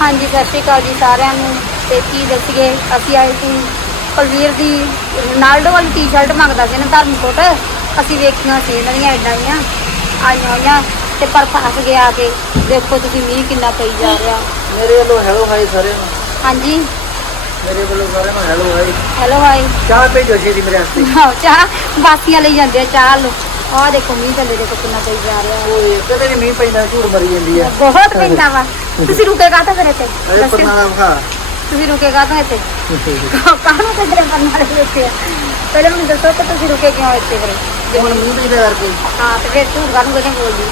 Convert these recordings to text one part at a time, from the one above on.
ਹਾਂਜੀ ਸਤਿ ਸ਼੍ਰੀ ਅਕਾਲ ਜੀ ਸਾਰਿਆਂ ਨੂੰ। ਤੇ ਕੀ ਦੱਸੀਏ ਅਸੀਂ ਆਏ ਸੀ ਕੁਲਵੀਰ ਦੀ ਰੋਨਾਲਡੋ ਵਾਲੀ ਟੀ-ਸ਼ਰਟ ਮੰਗਦਾ ਸੀ ਨਾ ਧਰਮਕੋਟ। ਅਸੀਂ ਵੇਖੀਆਂ ਸੀ ਇਹਨਾਂ ਦੀਆਂ ਐਡਾਂ ਆਈਆਂ ਆਈਆਂ ਹੋਈਆਂ ਤੇ ਪਰ ਫਸ ਗਿਆ ਆ ਕੇ। ਦੇਖੋ ਤੁਸੀਂ ਮੀਂਹ ਕਿੰਨਾ ਪਈ ਜਾ ਰਿਹਾ। ਮੇਰੇ ਵੱਲੋਂ ਹੈਲੋ ਹਾਈ ਸਾਰਿਆਂ ਨੂੰ। ਹਾਂਜੀ। ਮੇਰੇ ਵੱਲੋਂ ਸਾਰਿਆਂ ਨੂੰ ਹੈਲੋ ਹਾਈ ਹੈਲੋ ਹਾਈ ਚਾਹ ਭੇਜੋ ਜੀ ਮੇਰੇ ਵਾਸਤੇ। ਚਾਹ। ਬਾਸੀਆਂ ਲਈ ਜਾਂਦੇ ਆ ਚਾਹ ਲੋ ਆਹ ਦੇਖੋ ਮੀਂਹ ਥੱਲੇ ਦੇਖੋ ਕਿੰਨਾ ਪਈ ਜਾ ਰਿਹਾ। ਓਏ ਕਦੇ ਨਹੀਂ ਮੀਂਹ ਪੈਂਦਾ ਝੂੜ ਮਰੀ ਜਾਂਦੀ ਆ। ਬਹੁਤ ਪੈਂਦਾ ਵਾ। ਤੁਸੀਂ ਰੁਕੇਗਾ ਤਾਂ ਫਿਰ ਇੱਥੇ? ਅਰੇ ਦੱਸਿਓ। ਪਰਨਾਲਾ ਖਾ। ਤੁਸੀਂ ਰੁਕੇਗਾ ਤਾਂ ਇੱਥੇ? ਕਾਹਨੂੰ ਤੇ ਤੇਰੇ ਬੰਨ ਵਾਲੇ ਵਿੱਚ ਆ? ਪਹਿਲੇ ਮੈਨੂੰ ਦੱਸੋ ਕਿ ਤੁਸੀਂ ਰੁਕੇ ਕਿਉਂ ਇੱਥੇ ਫਿਰ? ਜੇ ਹੁਣ ਮੀਂਹ ਪੈਂਦਾ ਕਰਕੇ ਹਾਂ ਤੇ ਫਿਰ ਝੂਠ ਕਾਹਨੂੰ ਕਹਿੰਦੇ ਬੋਲਦੀ?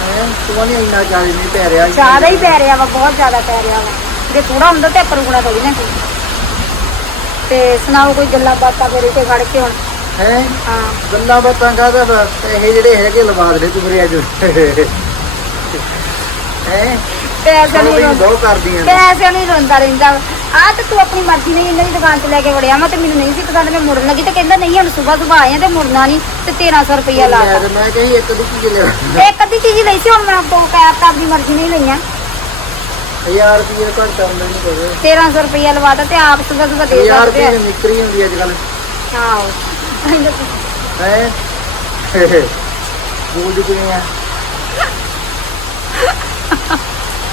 ਹੈ? ਤੂੰ ਨਹੀਂ ਇੰਨਾ ਚਾਹ ਨਹੀਂ ਪੈ ਰਿਹਾ। ਜ਼ਿਆਦਾ ਹੀ ਪੈ ਰਿਹਾ ਵਾ ਬਹੁਤ ਜ਼ਿਆਦਾ ਪੈ ਰਿਹਾ ਵਾ। ਜੇ ਥੋੜਾ ਹੁੰਦਾ ਤੇ ਰੁਕਣਾ ਥੋੜੀ ਨਾ। ਤੇ ਸੁਣਾਓ ਕੋਈ ਗੱਲਾਂ ਬਾਤਾਂ ਫਿਰ ਇੱਥੇ ਖੜ ਕੇ ਹੁਣ? ਹੈ? ਹਾਂ। ਗੱਲਾਂ ਬਾਤਾਂ ਕਾਹਦਾ ਵਾ? ਇਹ ਜਿਹੜੇ ਹੈਗੇ ਲਵਾ ਦੇ ਤੂੰ ਮੇਰੇ ਅੱਜ। ਹੈ? ਪੈਸੇ ਨਹੀਂ ਰੋਂਦਾ ਬਹੁਤ ਕਰਦੀਆਂ ਨੇ। ਪੈਸੇ ਨਹੀਂ ਰੋਂਦਾ ਰਹਿੰਦਾ। ਆ ਤੇ ਤੂੰ ਆਪਣੀ ਮਰਜ਼ੀ ਨਾਲ ਇਹਨਾਂ ਦੀ ਦੁਕਾਨ ਤੇ ਲੈ ਕੇ ਵੜਿਆ ਮੈਂ ਤੇ ਮੈਨੂੰ ਨਹੀਂ ਸੀ ਪਸੰਦ ਮੈਂ ਮੁੜਨ ਲੱਗੀ ਤੇ ਕਹਿੰਦਾ ਨਹੀਂ ਹੁਣ ਸਵੇਰ ਸਵੇਰ ਆਏ ਆ ਤੇ ਮੁੜਨਾ ਨਹੀਂ ਤੇ 1300 ਰੁਪਇਆ ਲਾਤਾ ਤੇ- ਮੈਂ ਕਹੀ ਇੱਕ ਦੀ ਚੀਜ਼ ਲੈ ਇੱਕ ਅੱਧੀ ਚੀਜ਼ ਲਈ ਸੀ ਹੁਣ ਮੈਂ ਆਪੋ ਕਹਿ ਤਾਂ ਆਪਣੀ ਮਰਜ਼ੀ ਨਹੀਂ ਲਈਆਂ 1000 ਰੁਪਏ ਘੱਟ ਕਰਨ ਨਹੀਂ ਪਵੇ 1300 ਰੁਪਇਆ ਲਵਾਤਾ ਤੇ ਆਪ ਸਵੇਰ ਸਵੇਰ ਦੇ 1000 ਸਕਦੇ ਰੁਪਏ ਦੀ ਨਿਕਰੀ ਹੁੰਦੀ ਅੱਜ ਕੱਲ ਆਹੋ। ਹੈ ਬੋਲ ਜੀ ਕਿਵੇਂ ਆ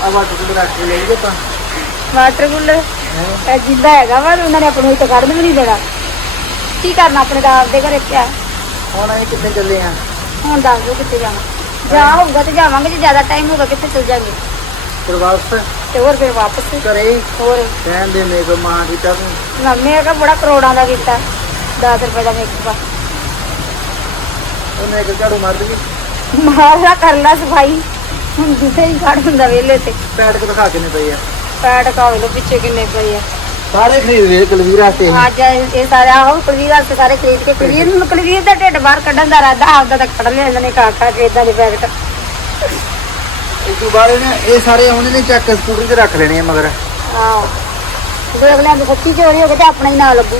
ਆ ਵਾਟ ਕੁੜ ਰੱਖ ਕੇ ਲੈਂਗੇ ਆਪਾਂ ਵਾਟਰ ਕੂਲਰ ਹੈਂ? ਇਹ ਜਿੰਦਾ ਹੈਗਾ ਵਾ ਉਹਨਾਂ ਨੇ ਆਪਣੇ ਇੱਥੇ ਕੱਢ ਵੀ ਨਹੀਂ ਦੇਣਾ। ਕੀ ਕਰਨਾ ਆਪਣੇ ਦਾ ਆਪਦੇ ਘਰੇ ਪਿਆ। ਹੁਣ ਅਸੀਂ ਕਿੱਥੇ ਚੱਲੇ ਆ? ਹੁਣ ਦੱਸ ਦਿਓ ਕਿੱਥੇ ਜਾਣਾ। ਜਾ ਹੋਊਗਾ ਤੇ ਜਾਵਾਂਗੇ ਜੇ ਜ਼ਿਆਦਾ ਟਾਈਮ ਹੋਊਗਾ ਕਿੱਥੇ ਚਲ ਜਾਾਂਗੇ? ਫਿਰ ਵਾਪਸ? ਤੇ ਹੋਰ ਫਿਰ ਵਾਪਸ। ਘਰੇ? ਹੋਰ। ਕਹਿਣ ਦੇ ਮੇਰੇ ਕੋ ਮਾਂ ਕੀਤਾ ਤੂੰ ਨਾ ਮੈਂ ਕਿਹਾ ਬੜਾ ਕਰੋੜਾਂ ਦਾ ਕੀਤਾ। 10 ਰੁਪਏ ਦਾ ਮੇਕਅਪ ਉਹਨੇ ਇੱਕ ਝਾੜੂ ਮਾਰ ਦਿੱਤੀ। ਮਾਰਾ ਕਰ ਲਾ ਸਫ਼ਾਈ। ਹੁਣ ਜਿੱਥੇ ਹੀ ਖੜ ਹੁੰਦਾ ਵੇਲੇ ਤੇ। ਪੈਡ ਕੇ ਦਿਖਾ ਕਿੰਨੇ ਪਈ ਆ? ਪੈਡ ਕਾਵੇ ਲੋ ਪਿੱਛੇ ਕਿੰਨੇ ਪਏ ਆ। ਸਾਰੇ ਖਰੀਦ ਵੇ ਕਲਵੀਰ ਵਾਸਤੇ। ਅੱਜ ਇਹ ਸਾਰੇ ਆਹੋ ਕੁਲਵੀਰ ਵਾਸਤੇ ਸਾਰੇ ਖਰੀਦ ਕੇ ਕੁਲਵੀਰ ਨੂੰ ਕੁਲਵੀਰ ਦਾ ਢਿੱਡ ਬਾਹਰ ਕੱਢਣ ਦਾ ਰਾਦਾ ਆਪਦਾ ਤਾਂ ਕੱਢ ਲਿਆ ਇਹਨਾਂ ਨੇ ਖਾ ਖਾ ਕੇ ਇਦਾਂ ਦੇ ਪੈਕਟ। ਇਸ ਤੋਂ ਬਾਅਦ ਇਹਨੇ ਇਹ ਸਾਰੇ ਉਹਨੇ ਨੇ ਚੱਕ ਕੇ ਸਕੂਟਰੀ ਤੇ ਰੱਖ ਲੈਣੇ ਆ ਮਗਰ। ਆਹੋ। ਜੇ ਅਗਲਿਆਂ ਦੀ ਸੱਚੀ ਚੋਰੀ ਹੋ ਗਈ ਤੇ ਆਪਣਾ ਹੀ ਨਾਂ ਲੱਗੂ।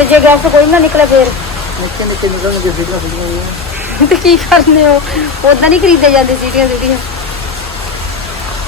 ਤੇ ਜੇ ਗੈਸ ਕੋਈ ਨਾ ਨਿਕਲੇ ਫੇਰ। ਨਿੱਕੇ ਨਿੱਕੇ ਨਿਕਲਣਗੇ ਫਿਟਣਾ ਫਿਟਣਾ ਤੇ ਕੀ ਕਰਨੇ ਹੋ? ਉਦਾਂ ਨਹੀਂ ਖਰੀਦੇ ਜਾਂਦੇ ਸੀਟੀਆਂ ਸੀਟੀਆਂ